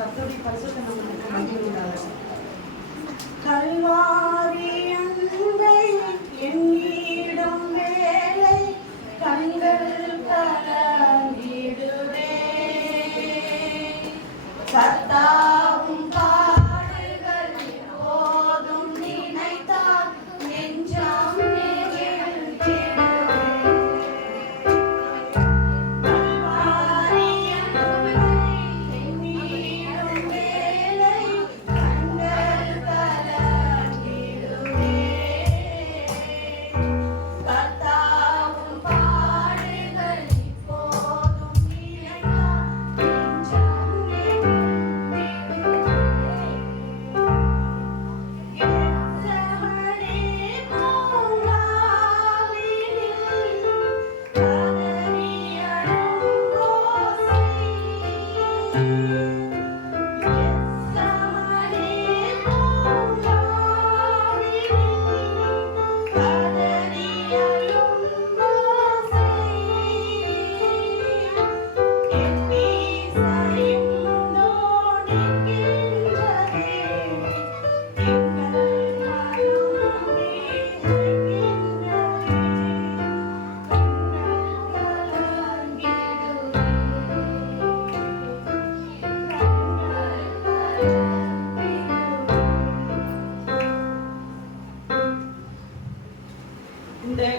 கர்த்தருடைய பரிசுத்த நாமத்துக்கு மகிமை உண்டாகட்டும். கல்வாரி அன்பை என்னிடம் வேலை கண்கள் கலங்கிடுவே கர்த்தாவும் பாடுகள் போதும் நினைத்தால் நெஞ்சம்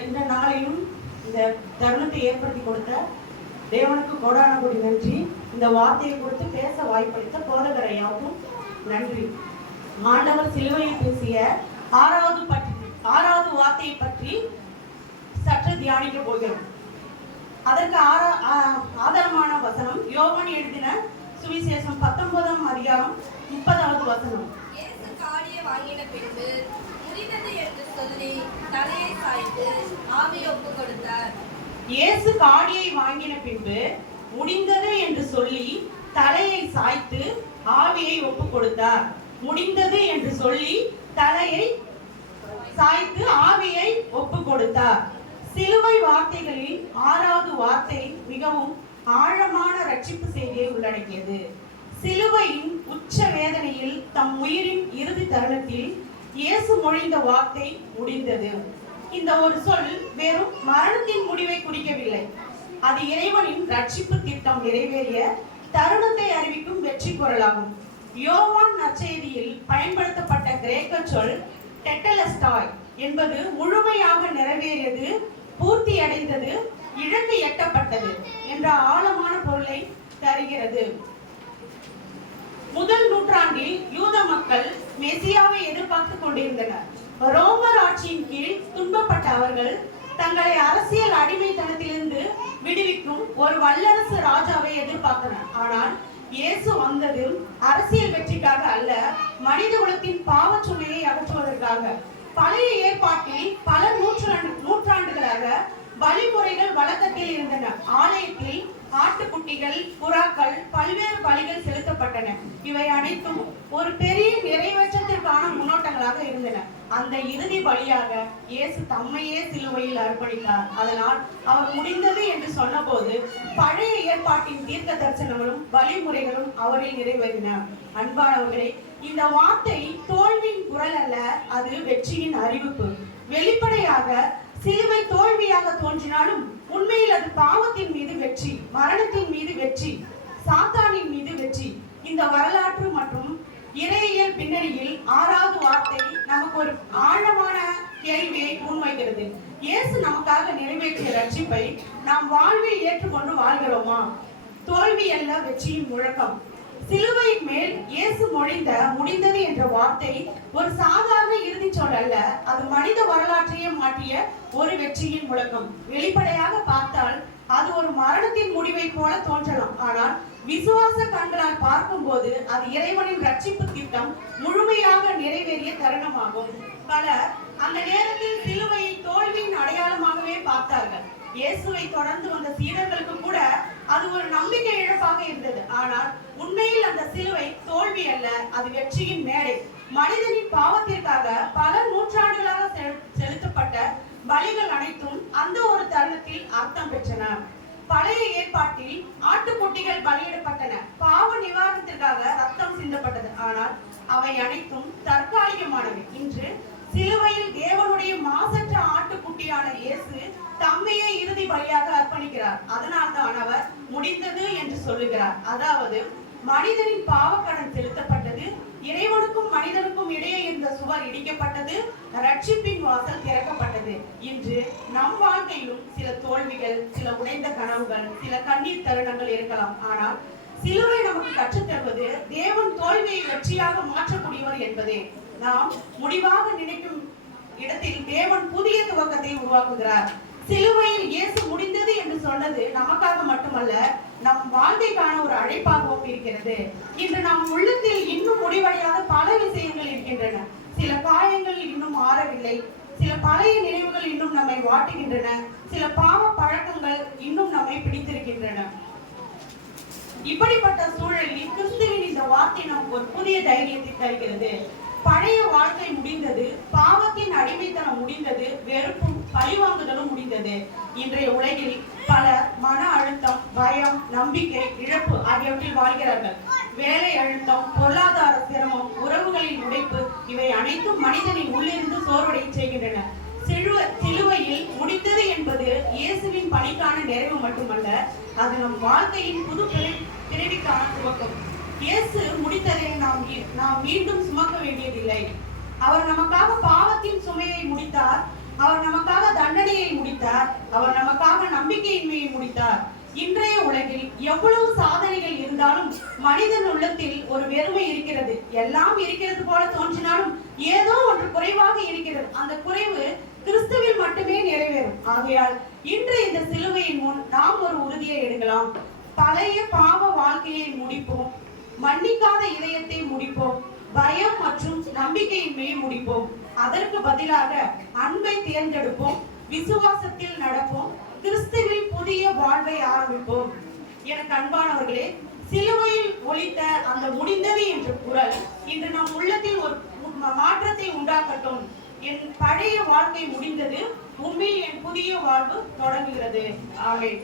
இந்த நாளையும் இந்த தருணத்தை ஏற்படுத்தி கொடுத்த தேவனுக்கு கோடான கோடி நன்றி. இந்த வார்த்தையை கொடுத்து பேச வாய்ப்பளித்த போதகரையாவும் நன்றி. ஆண்டவர் சிலுவையில் பேசிய ஆறாவது வார்த்தையை பற்றி சற்று தியானிக்க போகிறோம். அதற்கு ஆதாரமான வசனம் யோவான் எழுதின சுவிசேஷம் 19ஆம் அதிகாரம் 30வது வசனம். இயேசு காடியை வாங்கின பின்பு முடிந்தது என்று சொல்லி தலையை சாய்த்து ஆவியை ஒப்பு கொடுத்தார். இயேசு காடியை வாங்கின பின்பு முடிந்தது என்று சொல்லி தலையை சாய்த்து ஆவியை ஒப்பு கொடுத்தார். முடிந்தது என்று சொல்லி தலையை சாய்த்து ஆவியை ஒப்பு கொடுத்தார். சிலுவை வார்த்தைகளில் 6வது வார்த்தை மிகவும் ஆழமான ரட்சிப்பு செய்தியை உள்ளடக்கியது. சிலுவையின் உச்ச வேதனையில் தம் உயிரின் இறுதி தருணத்தில் இயேசு மொழிந்த வார்த்தை முடிந்தது. இந்த ஒரு சொல் வெறும் மரணத்தின் முடிவை குறிக்கவில்லை. அது இறைவனின் ரட்சிப்பு திட்டம் நிறைவேறிய தருணத்தை அறிவிக்கும் வெற்றி குரலாகும். யோவான் நற்செய்தியில் பயன்படுத்தப்பட்ட கிரேக்க சொல் டெட்டலஸ்டாய் என்பது முழுமையாக நிறைவேறியது, பூர்த்தி அடைந்தது, இலக்கு எட்டப்பட்டது என்ற ஆழமான பொருளை தருகிறது. முதல் நூற்றாண்டில் யூத மக்கள் மெசியாவை எதிர்பார்த்து கொண்டிருந்தனர். ரோமர் ஆட்சியின் கீழ் துன்பப்பட்ட அவர்கள் தங்களை அரசியல் அடிமைத்தனத்திலிருந்து விடுவிக்கும் ஒரு வல்லரசு ராஜாவை எதிர்பார்த்தனர். ஆனால் இயேசு வந்தது அரசியல் வெற்றிக்காக அல்ல, மனித குலத்தின் பாவச் சுமையை அகற்றுவதற்காக. பழைய ஏற்பாட்டில் பல நூற்றாண்டுகளாக வழிமுறைகள் வழக்கத்தில் இருந்தன. ஆலயத்தில் ஆட்டுக்குட்டிகள், புறாக்கள், பல்வேறு பலிகள் செலுத்தப்பட்டன. இவை அனைத்தும் ஒரு பெரிய நிறைவேற்றத்திற்கான முன்னோட்டங்களாக இருந்தன. அந்த இறுதி பலியாக இயேசு தம்மையே சிலுவையில் அர்ப்பணித்தார். அதனால் அவர் முடிந்தது என்று சொன்னபோது பழைய ஏற்பாட்டின் தீர்க்க தரிசனங்களும் வழிமுறைகளும் அவரில் நிறைவேறின. அன்பானவர்களே, இந்த வார்த்தை தோல்வியின் குரல் அல்ல, அது வெற்றியின் அறிவிப்பு. வெளிப்படையாக சிலுவை தோல்வியாக தோன்றினாலும் உண்மையில் அது பாவத்தின் மீது வெற்றி, மரணத்தின் மீது வெற்றி, சாத்தானின் மீது வெற்றி. இந்த வரலாற்று மற்றும் இறையியல் பின்னணியில் 6வது வார்த்தை நமக்கு ஒரு ஆழமான கேள்வியை முன்வைக்கிறது. இயேசு நமக்காக நிறைவேற்றிய ரட்சிப்பை நாம் வாழ்வில் ஏற்றுக்கொண்டு வாழ்கிறோமா? தோல்வி அல்ல வெற்றியின் முழக்கம். சிலுவையின் மேல் இயேசு மொழிந்த முடிந்தது என்ற வார்த்தை ஒரு சாதாரண இறுதி சொல் அல்ல, அது மனித வரலாற்றையே மாற்றிய ஒரு வெற்றியின் முழக்கம். வெளிப்படையாக பார்த்தால் அது ஒரு மரணத்தின் முடிவை போல தோன்றலாம். ஆனால் விசுவாச கண்களால் பார்க்கும்போது அது இறைவனின் ரட்சிப்பு திட்டம் முழுமையாக நிறைவேறிய தருணமாகும். பலர் அந்த நேரத்தில் சிலுவையை தோல்வியின் அடையாளமாகவே பார்த்தார்கள். இயேசுவை தொடர்ந்து வந்த சீடர்களுக்கு கூட அது ஒரு நம்பிக்கை இழப்பாக இருந்தது. ஆனால் உண்மையில் அந்த சிலுவை தோல்வி அல்ல, அது வெற்றியின் மேடை. மனிதனின் பாவத்திற்காக பல நூற்றாண்டுகளாக செலுத்தப்பட்ட பலிகள் அனைத்தும் அந்த ஒரு தருணத்தில் அர்த்தம் பெற்றன. பழைய ஏற்பாட்டில் ஆட்டுக்குட்டிகள் பலியிடப்பட்டன. பாவ நிவாரணத்திற்காக ரத்த அவை அனைத்தும் தற்காலிகமானவை. இன்று சிலுவையில் தேவனுடைய மாசற்ற ஆட்டுக்குட்டியான இயேசு தம்மையே இறுதி பலியாக அர்ப்பணிக்கிறார். அதனால்தான் அவர் முடிந்தது என்று சொல்லுகிறார். அதாவது மனிதனின் பாவக்கடன் செலுத்தப்பட்டது, இறைவனுக்கும் மனிதனுக்கும் இடையே இருந்த சுவர் இடிக்கப்பட்டது, ரட்சிப்பின் வாசல் திறக்கப்பட்டது. இன்று நம் வாழ்க்கையிலும் சில தோல்விகள், சில உடைந்த கனவுகள், சில கண்ணீர் தருணங்கள் இருக்கலாம். ஆனால் சிலுவை நமக்கு கற்றுத்தருவது தேவன் தோல்வியை வெற்றியாக மாற்றக்கூடியவர் என்பதே. நாம் முடிவாக நினைக்கும் இடத்தில் தேவன் புதிய துவக்கத்தை உருவாக்குகிறார். சிலுவையில் இயேசு முடிந்தது என்று சொன்னது நமக்காக மட்டுமல்ல, நம் வாழ்க்கைக்கான ஒரு அழைப்பாகவும் இருக்கிறது. இன்று நம் உள்ளத்தில் இன்னும் முடிவடையாத பல விஷயங்கள் இருக்கின்றன. சில காயங்கள் இன்னும் ஆறவில்லை, சில பழைய நினைவுகள் இன்னும் நம்மை வாட்டுகின்றன, சில பாவ பழக்கங்கள் இன்னும் நம்மை பிடித்திருக்கின்றன. இப்படிப்பட்ட சூழலில் கிறிஸ்துவின் இந்த வார்த்தை நமக்கு ஒரு புதிய தைரியத்தை தருகிறது. பழைய வாழ்க்கை முடிந்தது, பாவத்தின் அடிமைத்தனம் முடிந்தது, வெறுப்பும் பழிவாங்குதலும் முடிந்தது. இன்றைய உலகில் பலர் மன அழுத்தம், பயம், நம்பிக்கை இழப்பு ஆகியவற்றில் வாழ்கிறார்கள். வேலை அழுத்தம், பொருளாதார சிரமம், உறவுகளின் உடைப்பு இவை அனைத்தும் மனிதனின் உள்ளிருந்து சோர்வடை செய்கின்றன. சிலுவையில் முடிந்தது என்பது இயேசுவின் பணிக்கான நிறைவு மட்டுமல்ல, அது நம் வாழ்க்கையின் புது பிறவிக்கான துவக்கம். இயேசு முடித்ததை நாம் மீண்டும் சுமக்க வேண்டியதில்லை. அவர் நமக்காக பாவத்தின் சுமையை முடித்தார், அவர் நமக்காக தண்டனையை முடித்தார், அவர் நமக்காக நம்பிக்கையின்மையை முடித்தார். இன்றைய உலகில் எவ்வளவு சாதனைகள் இருந்தாலும் மனிதன் உள்ளத்தில் ஒரு வெறுமை இருக்கிறது. எல்லாம் இருக்கிறது போல தோன்றினாலும் ஏதோ ஒன்று குறைவாக இருக்கிறது. அந்த குறைவு கிறிஸ்துவில் மட்டுமே நிறைவேறும். ஆகையால் இன்று இந்த சிலுவையின் முன் நாம் ஒரு உறுதியை எடுக்கலாம். பழைய பாவ வாழ்க்கையை முடிப்போம், மன்னிக்காத இதயத்தை முடிப்போம், பயம் மற்றும் நம்பிக்கையின்மையை முடிப்போம். அதற்கு பதிலாக அன்பை தேர்ந்தெடுப்போம், விசுவாசத்தில் நடப்போம், கிறிஸ்துவில் புதிய வாழ்வை ஆரம்பிப்போம். எனக்கு அன்பானவர்களே, சிலுவையில் ஒலித்த அந்த முடிந்தது என்ற குரல் இன்று நம் உள்ளத்தில் ஒரு மாற்றத்தை உண்டாக்கட்டும். என் பழைய வாழ்க்கை முடிந்தது, உண்மையில் என் புதிய வாழ்வு தொடங்குகிறது. ஆமென்.